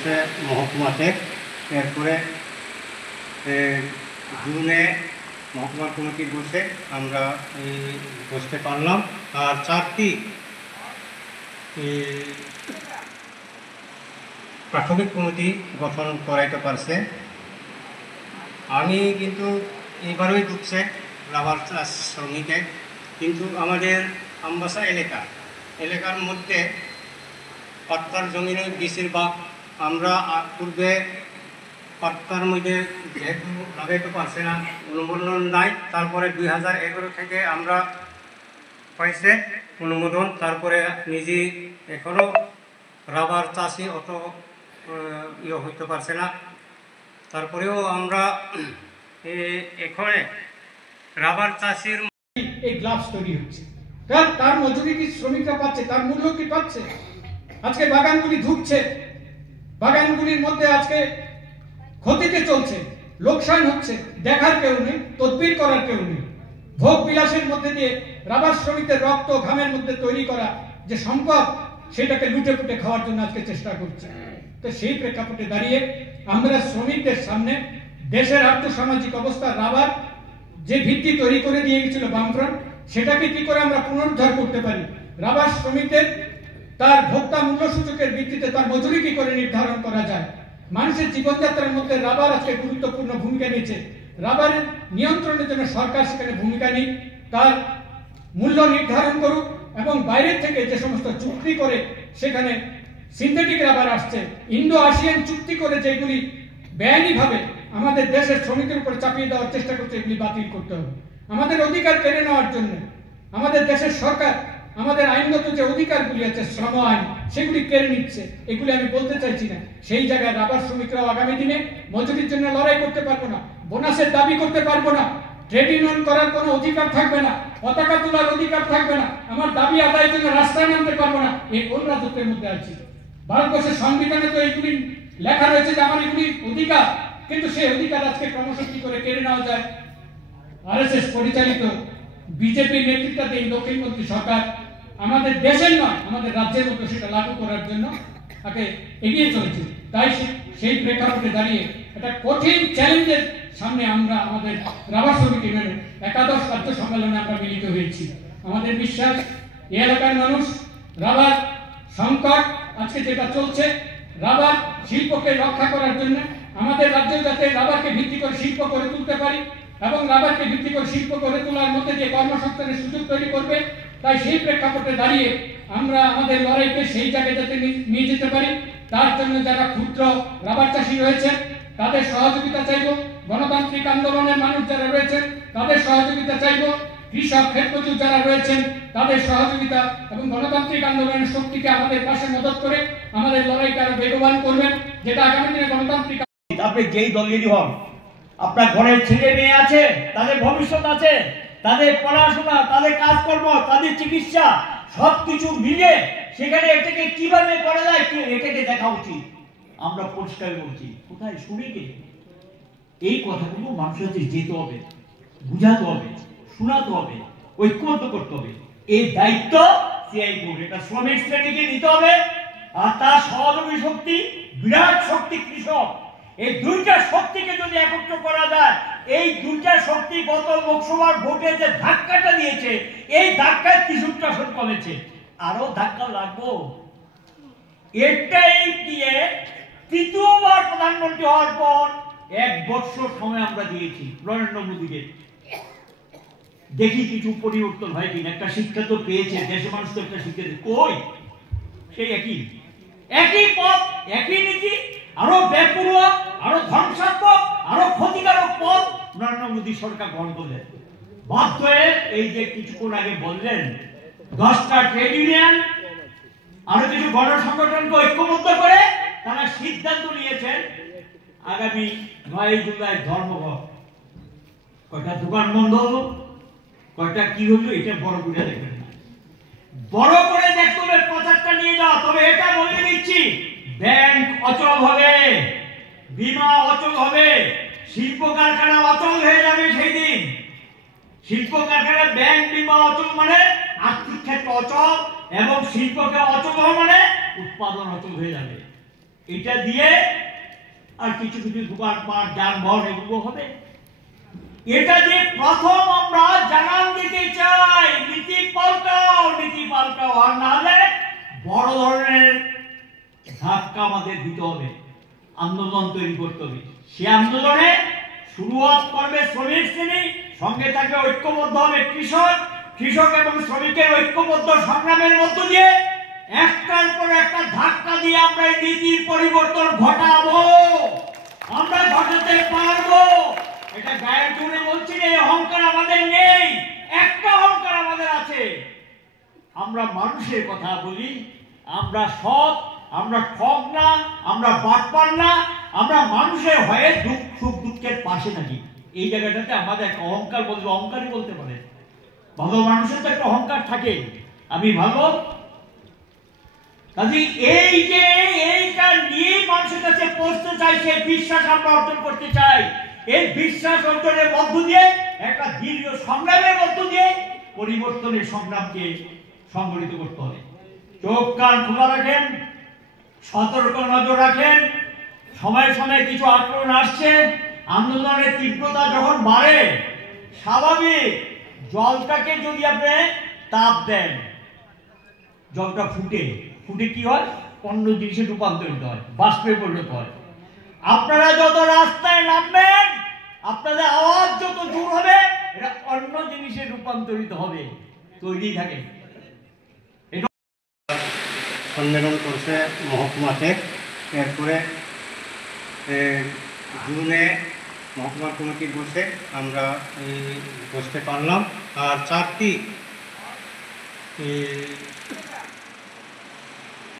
বসে মহকুমাতে, এরপরে জুনে মহকুমা কমিটি বসে আমরা বসতে পারলাম। আর 4টি প্রাথমিক কমিটি গঠন করাইতে পারছে। আমি কিন্তু এইবারই ঢুকছে রাবার শ্রমিকে, কিন্তু আমাদের আমবাসা এলাকার মধ্যে পাট্টার জমিনে বেশিরভাগ আমরা পূর্বে পাট্টার মধ্যে যেহেতু লাগাইতে পারছে না, অনুমোদন নাই। তারপরে 2011 থেকে আমরা পাইছে অনুমোদন, তারপরে নিজে এখনও রাবার চাষি অত হইতে পারছে না। তারপরেও আমরা এখানে রাবার চাষির এই গ্লাভস তৈরি হচ্ছে, তার মজুরি কি শ্রমিকরা পাচ্ছে, তার মূল্য কি পাচ্ছে? আজকে বাগানগুলি ধুকছে, বাগানগুলির মধ্যে আজকে ক্ষতিতে চলছে, লোকসান হচ্ছে, দেখার কেউ নেই, তদবির করার কেউ নেই। ভোগ বিলাসের মধ্যে দিয়ে রাবার শ্রমিকদের রক্ত ঘামের মধ্যে তৈরি করা যে সম্পদ, সেটাকে লুটে পুটে খাওয়ার জন্য আজকে চেষ্টা করছে। তো সেই প্রেক্ষাপটে দাঁড়িয়ে আমরা শ্রমিকদের সামনে দেশের আর্থসামাজিক অবস্থা, রাবার যে ভিত্তি তৈরি করে দিয়ে গেছিল বামফ্রন্ট, সেটাকে কি করে আমরা পুনরুদ্ধার করতে পারি? রাবার শ্রমিকদের তার ভোক্তা মূল্য সূচকের ভিত্তিতে তার মজুরি কি করে নির্ধারণ করা যায়? মানুষের জীবনযাত্রার মধ্যে রাবার আজকে গুরুত্বপূর্ণ ভূমিকা নিয়েছে। রাবারের নিয়ন্ত্রণের জন্য সরকার সেখানে ভূমিকা নেই, তার মূল্য নির্ধারণ করুক এবং বাইরের থেকে যে সমস্ত চুক্তি করে সেখানে সিনথেটিক রাবার আসছে, ইন্দো আসিয়ান চুক্তি করে যেগুলি বেআইনিভাবে আমাদের দেশের শ্রমিকের উপর চাপিয়ে দেওয়ার চেষ্টা করছে, এগুলি বাতিল করতে হবে। আমাদের অধিকার কেড়ে নেওয়ার জন্য আমাদের দেশের সরকার আমাদের আইনগত যে অধিকারগুলি আছে, শ্রম আইন, সেগুলি কেড়ে নিচ্ছে। এগুলি আমি বলতে চাইছি না। সেই জায়গায় রাবার শ্রমিকরাও আগামী দিনে মজুরির জন্য লড়াই করতে পারবো না, বোনাসের দাবি করতে পারবো না, ট্রেড ইউনিয়ন করার কোনো অধিকার থাকবে না, পতাকা তোলার অধিকার থাকবে না, আমার দাবি আদায়ের জন্য রাস্তায় নামতে পারবো না। এই কোন রাজত্বের মধ্যে আছি? ভারতবর্ষের সংবিধানে তো এইগুলি লেখা রয়েছে যে আমার এগুলি অধিকার, কিন্তু সেই অধিকার আজকে ক্রমশ কি করে কেড়ে নেওয়া যায়? আরএসএস পরিচালিত বিজেপি নেতৃত্বাধীন দক্ষিণপন্থী সরকার আমাদের দেশের নয়, আমাদের রাজ্যের মতো সেটা লাগু করার জন্য তাকে এগিয়ে চলেছে। তাই সেই প্রেক্ষাপটে দাঁড়িয়ে একটা কঠিন চ্যালেঞ্জের সামনে আমরা আমাদের রাবার শ্রমিক ইউনিয়নের 11শ রাজ্য সম্মেলনে আমরা মিলিত হয়েছি। আমাদের বিশ্বাস, এই এলাকার মানুষ রাবার সংকট আজকে যেটা চলছে, রাবার শিল্পকে রক্ষা করার জন্য আমাদের রাজ্য যাতে রাবারকে ভিত্তি করে শিল্প করে তুলতে পারি এবং রাবারকে ভিত্তি করে শিল্প করে তোলার মধ্যে যে কর্মসংস্থানের সুযোগ তৈরি করবে, তাই সেই প্রেক্ষাপটে দাঁড়িয়ে আমরা আমাদের লড়াইকে সেই জায়গায় যাতে নিয়ে যেতে পারি, তার জন্য যারা ক্ষুদ্র রাবার চাষী রয়েছে তাদের সহযোগিতা চাইব, গণতান্ত্রিক আন্দোলনের মানুষ যারা রয়েছেন তাদের সহযোগিতা চাইব, কৃষক ক্ষেতমজুর যারা রয়েছেন তাদের সহযোগিতা এবং গণতান্ত্রিক আন্দোলনের শক্তিকে আমাদের পাশে মদত করে আমাদের লড়াইকে আরো বেগবান করবেন, যেটা আগামী দিনে গণতান্ত্রিক। আপনি যেই দলেরই হন, আপনার ঘরের ছেলে মেয়ে আছে, তাদের ভবিষ্যৎ আছে, তাদের পড়াশোনা, তাদের কাজকর্ম, তাদের চিকিৎসা সবকিছু মিলে সেখানে এটাকে কিভাবে করা যায় এটাকে দেখা উচিত। আমরা পরিষ্কার বলছি, কোথায় শুনি কে? এই কথাগুলো মানুষের যেতে হবে, বুঝাতে হবে, শোনাতে হবে, ঐক্যবদ্ধ করতে হবে। এই দায়িত্ব সিআই করবে, এটা শ্রমিক শ্রেণীকে নিতে হবে। আর তার সহযোগী শক্তি, বিরাট শক্তি কৃষক, এই দুইটা শক্তিকে যদি একত্র করা যায়, এই দুইটা শক্তি গত লোকসভার ভোটে যে ধাক্কাটা দিয়েছে, এই ধাক্কায় কিছুটা আসন কমেছে, আরো ধাক্কা লাগবো। এটাই দিয়ে তৃতীয়বার প্রধানমন্ত্রী হওয়ার পর 1 বছর সময় আমরা দিয়েছি নরেন্দ্র মোদীকে, দেখি কিছু পরিবর্তন হয় কিনা। একটা শিক্ষা তো পেয়েছে, দেশের মানুষ তো একটা শিক্ষা কই, সেই একই পথ, একই নীতি, আরো বেপরোয়া, আরো ধ্বংসাত্মক, আরো ক্ষতিকারক পথ নরেন্দ্র মোদী সরকার গ্রহণ করলেন। বাধ্য হয়ে এই যে কিছুক্ষণ আগে বললেন 10টা ট্রেড ইউনিয়ন আরো কিছু গণসংগঠনকে ঐক্যবদ্ধ করে তারা সিদ্ধান্ত নিয়েছেন আগামী 9 জুলাই ধর্মঘট। কয়টা দোকান বন্ধ হলো, কয়টা কি হলো, এটা বড় করে দেখবেন না, বড় করে দেখতে হবে, প্রচারটা নিয়ে যাও। তবে এটা বলে দিচ্ছি, ব্যাংক অচল হবে, বীমা অচল হবে, শিল্প কারখানা অচল হয়ে যাবে সেই দিন। শিল্প কারখানা, ব্যাংক, বীমা অচল মানে আর্থিক ক্ষেত্র অচল, এবং শিল্পকে অচল হওয়া মানে উৎপাদন অচল হয়ে যাবে। এটা দিয়ে আর কিছু কিছু দোকানপাট যানবাহন এগুলো হবে। এটা দিয়ে প্রথম আমরা জানান দিতে চাই নীতি পাল্টাও, নীতি পাল্টাও। আর নাহলে বড় ধরনের ধাক্কা আমাদের দিতে হবে, আন্দোলন তৈরি করতে হবে। সে আন্দোলনে শুরুয়াত করবে শ্রমিক শ্রেণী, সঙ্গে থাকবে ঐক্যবদ্ধ হবে কৃষক, কৃষক এবং শ্রমিকের ঐক্যবদ্ধ সংগ্রামের মধ্য দিয়ে একটার পর একটা ধাক্কা দিয়ে আমরা এই নীতির পরিবর্তন ঘটাবো, আমরা ঘটাতে পারবো। এটা গায়ের জোরে বলছি না, অহংকার আমাদের নেই, একটা অহংকার আমাদের আছে, আমরা মানুষের কথা বলি, আমরা সৎ, আমরা ঠক না, আমরা বাটপার না, আমরা মানুষের হয়ে দুঃখ সুখ দুঃখের পাশে থাকি। এই জায়গাটাতে আমাদের একটা অহংকার বলতে, অহংকারই বলতে পারে। ভালো মানুষের তো একটা অহংকার থাকে, আমি ভালো। কাজে এই যে এইটা নিয়ে মানুষের কাছে পৌঁছতে চাই, সেই বিশ্বাস আমরা অর্জন করতে চাই। এই বিশ্বাস অর্জনের মধ্য দিয়ে একটা দীর্ঘ সংগ্রামের মধ্য দিয়ে পরিবর্তনের সংগ্রামকে সংগঠিত করতে হবে। চোখ কান খোলা রাখেন, সতর্ক নজর রাখেন। সময়ে সময়ে কিছু আক্রমণ আসছে, আন্দোলনের তীব্রতা যখন বাড়ে, স্বাভাবিক জলটাকে যদি আপনি তাপ দেন, জলটা ফুটে ফুটে কি হয়, অন্য জিনিসে রূপান্তরিত হয়, বাষ্পে পরিণত হয়। আপনারা যত রাস্তায় নামবেন, আপনাদের আওয়াজ যত জোর হবে, এটা অন্য জিনিসে রূপান্তরিত হবে। তৈরি থাকেন। সম্মেলন করছে মহকুমাতে, এরপরে জুনে মহকুমা কমিটি বসে আমরা বসতে পারলাম। আর 4টি